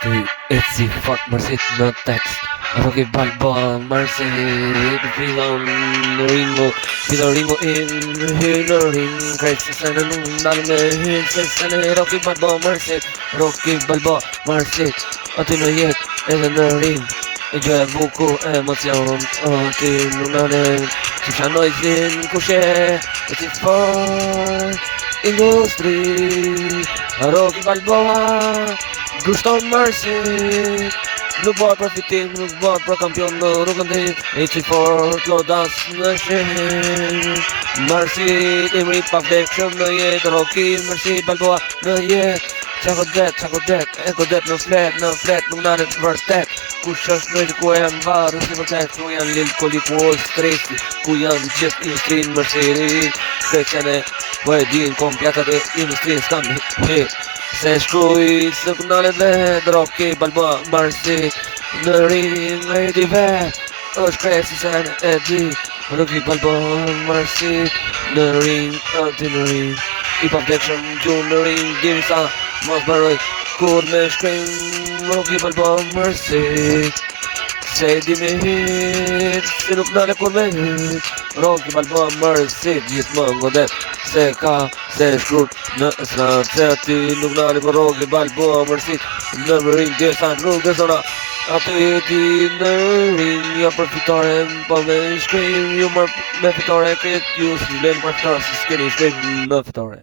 ty e si fuck mërësit në tekst Rocky Balboa mërësit Fillon në ringo in në ring Krejt se se në nuk ndalë me hin Se se në Rocky Balboa mërësit Aty në jet edhe në ring E gjë e bukur emocion Aty në nëne Si shanoj zin kushe E si fort Industri Rocky Balboa Gushton mërësit Nuk bëhet për fitim, nuk bëhet për kampion në rrugën tim E që fort lodas në shen Mërësit imri pa vdekshëm në jetë Rocky mërësit Balboa në jetë Qako det, e ko det në flet, nuk nane të vërtet Kush është nëjtë ku e janë varë, si vërtet Ku janë lillë koliku stresi Ku janë gjithë industrinë mërësiri Kreqene, po e din kompjatat e industrinë s'kam hit Se shkruj se ku nane vet Rocky Balboa mërësit Në ring e di vet është kresi se e di Rocky Balboa mërësit Në ring, anti në ring I pa vdekshëm gjunë në ring Diri sa mos baroj kur me shkrim Rocky Balboa mërësit Se di me hit Se nuk nale kur me hit Rocky Balboa mërësit Gjithë më ngodet Se ka se shkrut në esrat Se aty nuk nale për Rocky Balboa mërësit Në ring djesa nuk e zona Aty ti në ring Jo për fitore po me shkrim Jo me fitore këtë ju si vlen për fitore Si s'keni shkrim në fitore